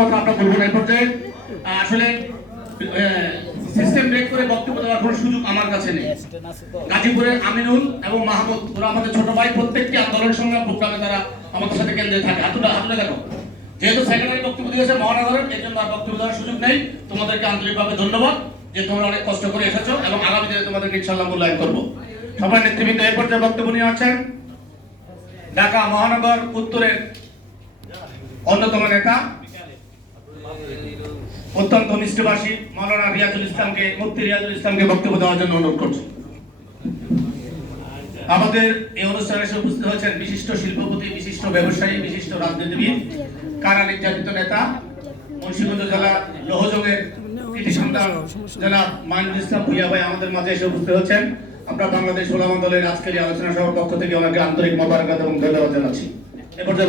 কথা আমরা বলব না। এই পর্যায়ে আসলে সিস্টেম ব্রেক করে বক্তব্য দেওয়ার কোনো সুযোগ আমার কাছে নেই। গাজীপুরের আমিনুল এবং মাহমুদ, ওরা আমাদের ছোট ভাই, প্রত্যেকটি আন্দোলন সংগ্রাম প্রোগ্রামে তারা আমাদের সাথে কেন্দ্রে থাকে। হাতুটা হাতুটা দেখো যেহেতু সেকেন্ডারি বক্তব্য দিয়েছে মহানগরের, এই জন্য আর বক্তব্য দেওয়ার সুযোগ নেই। তোমাদেরকে আন্তরিকভাবে ধন্যবাদ যে তোমরা অনেক কষ্ট করে এসেছ এবং আগামী দিনে তোমাদেরকে ইনশাল্লাহ মূল্যায়ন করব। সবাই নেতৃবৃন্দ, এই পর্যায়ে বক্তব্য নিয়ে আছেন ঢাকা মহানগর উত্তরের অন্যতম নেতা অত্যন্ত মাওলানা রিয়াজুল ইসলামকে, মুফতি রিয়াজুল ইসলামকে বক্তব্য দেওয়ার জন্য অনুরোধ করছি। আমাদের এই অনুষ্ঠানে এসে উপস্থিত হয়েছেন বিশিষ্ট শিল্পপতি, বিশিষ্ট ব্যবসায়ী, বিশিষ্ট রাজনীতিবিদ, কারা নির্যাতিত নেতা, মুন্সিগঞ্জ জেলা লোহজংয়ের কৃতি সন্তান জেলা মাইনুল ইসলাম ভুইয়া ভাই আমাদের মাঝে এসে উপস্থিত হচ্ছেন আমরা বাংলাদেশ ওলামা দলের আজকের আলোচনা সভার পক্ষ থেকে আন্তরিক মোবারকবাদ এবং ধন্যবাদ জানাচ্ছি।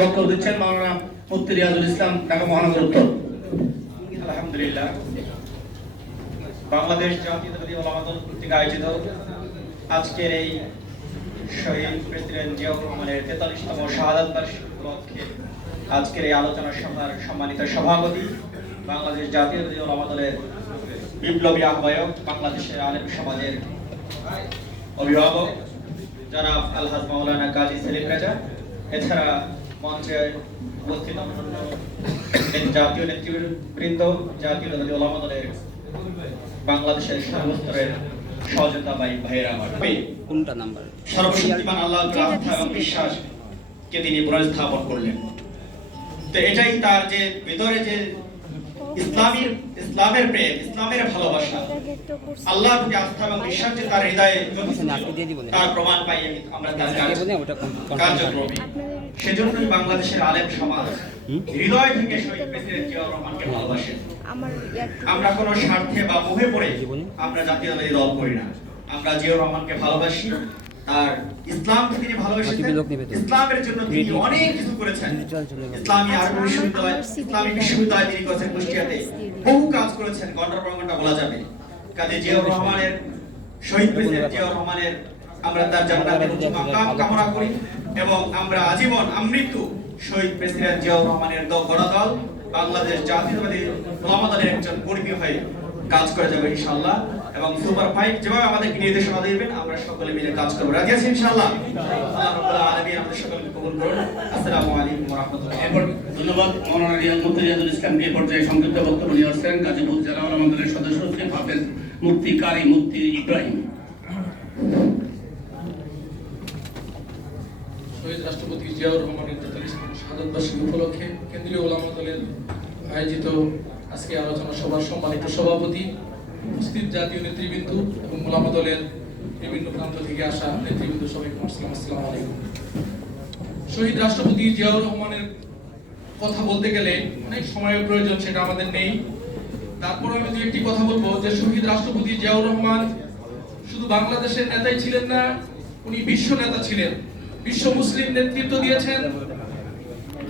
বক্তব্য দিচ্ছেন মাওলানা রিয়াজুল ইসলাম, ঢাকা মহানগর উত্তর। আলহামদুলিল্লাহ। বাংলাদেশ আয়োজিত আজকের এই শহীদ তেতাল্লিশতম বার্ষিকী উপলক্ষে আজকের এই আলোচনা সভার সম্মানিত সভাপতি বাংলাদেশ ওলামা দলের বিপ্লবী আহ্বায়ক, বাংলাদেশের আলেম সমাজের অভিভাবক জনাব আলহাজ মাওলানা কাজী সেলিম রাজা, এছাড়া মঞ্চে উপস্থিত। জাতীয় নেতৃবৃন্দ জাতীয় দলীয় ওলামা দলের বাংলাদেশের সর্বস্তরের সহযোগিতা ভাই ভাইয়েরা আমার। কোনটা নাম্বার? সর্বশক্তিমান আল্লাহ আস্থা এবং বিশ্বাসকে তিনি পুনরস্থাপন করলেন। তো এটাই তার যে ভিতরে যে ইসলামীর ইসলামের প্রেম ইসলামের ভালোবাসা আল্লাহর প্রতি আস্থা এবং বিশ্বাস যে তার হৃদয়ে দিবেন। তার প্রমাণ পাই আমি। আমরা তার কার্যক্রমে। সেজন্যই বাংলাদেশের আলেম সমাজ হৃদয় থেকে শহীদ প্রেসিডেন্ট জিয়াউর রহমানকে ভালোবাসেন আমরা কোনো স্বার্থে বা মোহে পড়ে আমরা জাতীয়তাবাদী দল করি না। আমরা জিয়াউর রহমানকে ভালোবাসি তার ইসলামকে তিনি ভালোবেসেছেন। ইসলামের জন্য তিনি অনেক কিছু করেছেন। ইসলামী আরবি বিশ্ববিদ্যালয় ইসলামী বিশ্ববিদ্যালয় তিনি করেছেন কুষ্টিয়াতে। বহু কাজ করেছেন ঘণ্টা পর ঘণ্টা বলা যাবে। কাজে জিয়াউর রহমানের শহীদ প্রেসিডেন্ট জিয়াউর রহমানের আমরা তার জান্নাতের উচ্চ কামনা করি এবং আমরা আজীবন আমৃত্যু শহীদ প্রেসিডেন্ট জিয়াউর রহমানের দল গণদল বাংলাদেশ জাতীয়তাবাদী ওলামা দলের একজন কর্মী হয়ে কাজ করে যাবে ইনশাআল্লাহ। এবং সুপার ফাইভ যেভাবে আমাদেরকে নির্দেশনা দিবেন, আমরা সকলে মিলে কাজ করব। রাজি আছি ইনশাআল্লাহ? আল্লাহ রাব্বুল আলামিন আমাদের সকলকে কবুল করুন। আসসালামু আলাইকুম ওয়া রাহমাতুল্লাহ। ধন্যবাদ এই পর্যায়ে সংক্ষিপ্ত বক্তব্য নিয়ে সদস্য হাফেজ মুফতি কারি মুফতি ইব্রাহিম। শহীদ রাষ্ট্রপতি জিয়াউর রহমানের তেতাল্লিশতম শাহাদত বার্ষিকী উপলক্ষে কেন্দ্রীয় ওলামা দলের আয়োজিত আজকে আলোচনা সভার সম্মানিত সভাপতি, উপস্থিত জাতীয় নেতৃবৃন্দ এবং ওলামা দলের বিভিন্ন প্রান্ত থেকে আসা নেতৃবৃন্দ সবাইকে আসসালাম আসসালামু আলাইকুম। শহীদ রাষ্ট্রপতি জিয়াউর রহমানের কথা বলতে গেলে অনেক সময়ের প্রয়োজন, সেটা আমাদের নেই। তারপর আমি দু একটি কথা বলব যে শহীদ রাষ্ট্রপতি জিয়াউর রহমান শুধু বাংলাদেশের নেতাই ছিলেন না, উনি বিশ্ব নেতা ছিলেন। বিশ্ব মুসলিম নেতৃত্ব দিয়েছেন।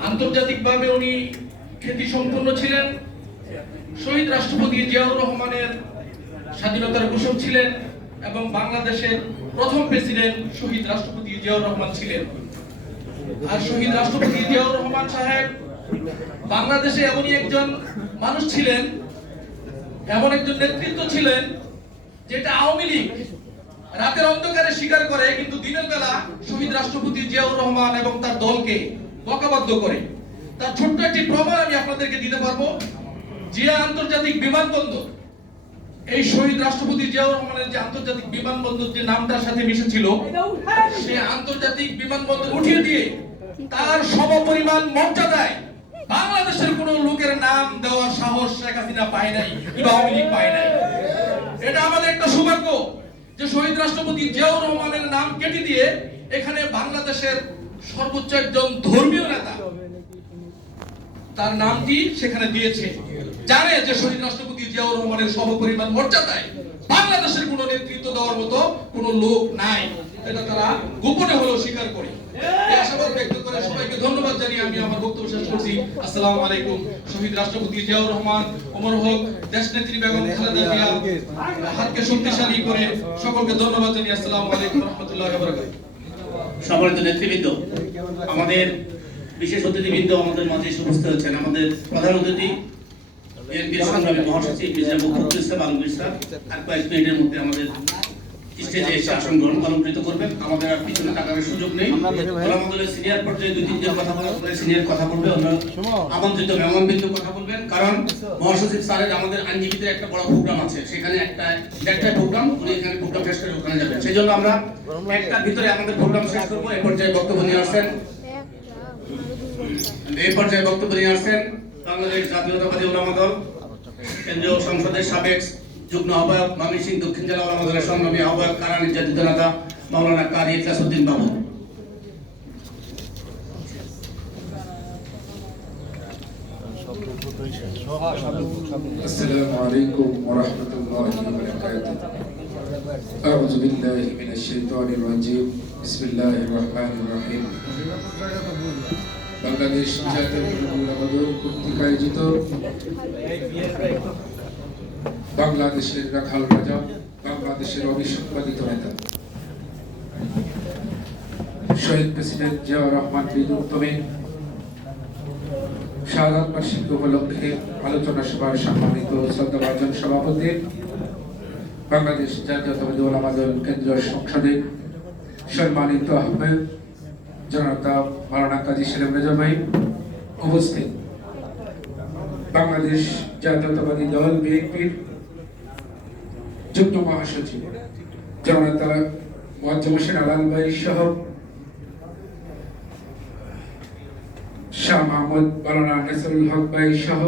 আন্তর্জাতিকভাবে উনি খ্যাতি সম্পন্ন ছিলেন। শহীদ রাষ্ট্রপতি জিয়াউর রহমানের স্বাধীনতার ঘোষক ছিলেন এবং বাংলাদেশের প্রথম প্রেসিডেন্ট শহীদ রাষ্ট্রপতি জিয়াউর রহমান ছিলেন। আর শহীদ রাষ্ট্রপতি জিয়াউর রহমান সাহেব বাংলাদেশে এমনই একজন মানুষ ছিলেন, এমন একজন নেতৃত্ব ছিলেন, যেটা আওয়ামী লীগ রাতের অন্ধকারে স্বীকার করে, কিন্তু দিনের বেলা শহীদ রাষ্ট্রপতি জিয়াউর রহমান এবং তার দলকে বকাবদ্ধ করে। তার ছোট্ট একটি প্রমাণ আমি আপনাদেরকে দিতে পারব। জিয়া আন্তর্জাতিক বিমানবন্দর। এই শহীদ রাষ্ট্রপতি জিয়াউর রহমানের যে আন্তর্জাতিক বিমানবন্দর যে নামটার সাথে মিশেছিল, সে আন্তর্জাতিক বিমানবন্দর উঠিয়ে দিয়ে তার সমপরিমাণ মর্যাদায় বাংলাদেশের কোন লোকের নাম দেওয়ার সাহস শেখ হাসিনা পায় নাই কিংবা আওয়ামী পায় নাই। এটা আমাদের একটা সৌভাগ্য। যে শহীদ রাষ্ট্রপতি জিয়াউর রহমানের নাম কেটে দিয়ে এখানে বাংলাদেশের সর্বোচ্চ একজন ধর্মীয় নেতা তার নামটি সেখানে দিয়েছে। জানে যে শহীদ রাষ্ট্রপতি জিয়াউর রহমানের সমপরিমাণ মর্যাদায় বাংলাদেশের কোন নেতৃত্ব দেওয়ার মতো কোন লোক নাই। এটা তারা গোপনে হলেও স্বীকার করে। আশাবাদ ব্যক্ত করে সবাইকে ধন্যবাদ জানিয়ে আমি আমার বক্তব্য শেষ করছি। আসসালামু আলাইকুম। শহীদ রাষ্ট্রপতি জিয়াউর রহমান, ওমর হক দেশ নেত্রী বেগম খালেদা জিয়া, হাতকে শক্তিশালী করে সকলকে ধন্যবাদ জানিয়ে আসসালামু আলাইকুম রহমতুল্লাহ সম্মানিত নেতৃবৃন্দ, আমাদের বিশেষ অতিথিবৃন্দ আমাদের মাঝে উপস্থিত হচ্ছেন। আমাদের প্রধান অতিথি বিএনপির সংগ্রামী মহাসচিব মির্জা মুখুদ্দ ইসলাম আলমগীর স্যার, আর কয়েক মিনিটের মধ্যে আমাদের স্টেজে এসে আসন গ্রহণ অলঙ্কৃত করবেন আমাদের আর পিছনে টাকার সুযোগ নেই। আমাদের সিনিয়র পর্যায়ে দুই তিনজন কথা বলবে সিনিয়র কথা বলবে। অন্য আমন্ত্রিত মেহমান কথা বলবেন। কারণ মহাসচিব স্যারের আমাদের আইনজীবীদের একটা বড় প্রোগ্রাম আছে। সেখানে একটা একটা প্রোগ্রাম উনি এখানে প্রোগ্রাম শেষ করে ওখানে যাবেন। সেই জন্য আমরা একটার ভিতরে আমাদের প্রোগ্রাম শেষ করব। এই পর্যায়ে বক্তব্য নিয়ে আসছেন। এই পর্যায়ে বক্তব্য নিয়ে আসছেন বাংলাদেশ জাতীয়তাবাদী ওলামা দল কেন্দ্রীয় সংসদের সাবেক যুগ্ম আহ্বায়ক ময়মনসিং দক্ষিণ জেলা ওলামা দলের সংগ্রামী আহ্বায়ক কারা নির্যাতিত নেতা মাওলানা কারি ইখলাসউদ্দিন বাবু السلام عليكم ورحمة الله وبركاته أعوذ بالله من الشيطان الرجيم بسم الله الرحمن الرحيم বাংলাদেশ জাতীয় আমাদের কর্তৃক আয়োজিত বাংলাদেশের রাখাল রাজা, বাংলাদেশের অবিসংবাদিত নেতা। শহীদ প্রেসিডেন্ট জিয়াউর রহমান শাহাদ বার্ষিকী উপলক্ষে আলোচনা সভার সম্মানিত শ্রদ্ধাভাজন সভাপতি, বাংলাদেশ জাতীয়তাবাদী ওলামা দল কেন্দ্রীয় সংসদের সম্মানিত আহ্বায়ক জনতা মারানা কাজী সেলিম রেজা ভাই উপস্থিত। বাংলাদেশ জাতীয়তাবাদী দল, বিএনপির যুগ্ম মহাসচিব জনতা মোয়াজ্জম হোসেন আলাল ভাই সহ শাহ মাহমুদ নাসরুল হক ভাই সহ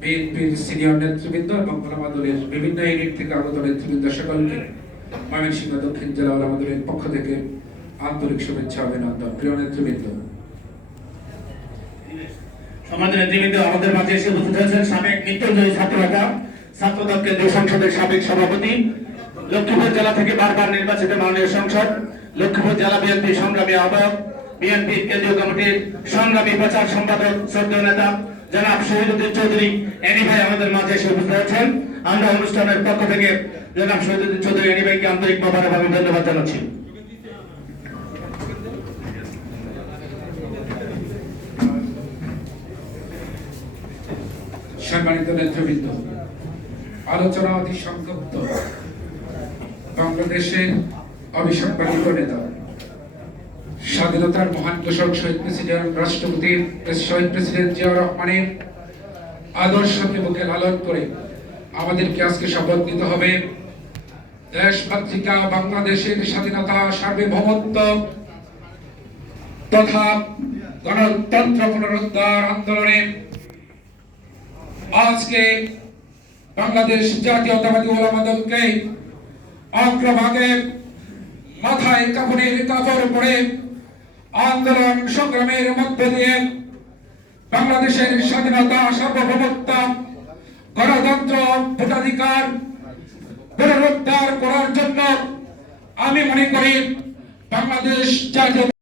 বিএনপির সিনিয়র নেতৃবৃন্দ এবং দলের বিভিন্ন ইউনিট থেকে আগত নেতৃবৃন্দ সকলকে ময়মনসিংহ দক্ষিণ জেলা ওলামা পক্ষ থেকে আন্তরিক শুভেচ্ছা, অভিনন্দন। প্রিয় নেতৃবৃন্দ নেতৃবৃন্দ আমাদের মাঝে এসে উপস্থিত হয়েছেন সাবেক ছাত্রদল কেন্দ্রীয় সংসদের সাবেক সভাপতি, লক্ষ্মীপুর জেলা থেকে বারবার নির্বাচিত মাননীয় সংসদ, লক্ষ্মীপুর জেলা বিএনপি সংগ্রামী আহ্বায়ক, বিএনপি কেন্দ্রীয় কমিটির সংগ্রামী প্রচার সম্পাদক, শ্রদ্ধেয় নেতা, জনাব শহীদুদ্দিন চৌধুরী, এনি ভাই আমাদের মাঝে এসে উপস্থিত আছেন আমরা অনুষ্ঠানের পক্ষ থেকে জনাব শহীদুদ্দিন চৌধুরী, এনি ভাইকে আন্তরিক ভাবে ধন্যবাদ জানাচ্ছি। সম্মানিত নেতৃবৃন্দ, আলোচনা অতি সংক্ষিপ্ত। বাংলাদেশের অবিসংবাদিত নেতা, স্বাধীনতার মহান ঘোষক শহীদ প্রেসিডেন্ট, রাষ্ট্রপতি, শহীদ প্রেসিডেন্ট জিয়া রহমানের আদর্শকে বুকে লালন করে আমাদেরকে আজকে শপথ নিতে হবে। দেশ পত্রিকা বাংলাদেশের স্বাধীনতা, সার্বভৌমত্ব তথা গণতন্ত্র পুনরুদ্ধার আন্দোলনে আজকে বাংলাদেশ জাতীয়তাবাদী ওলামা দলকে অগ্রভাগে মাথায় কাপড়ের কাপড় পরে আন্দোলন সংগ্রামের মধ্য দিয়ে বাংলাদেশের স্বাধীনতা, সার্বভৌমত্ব, গণতন্ত্র, ভোটাধিকার পুনরুদ্ধার করার জন্য আমি মনে করি বাংলাদেশ জাতীয়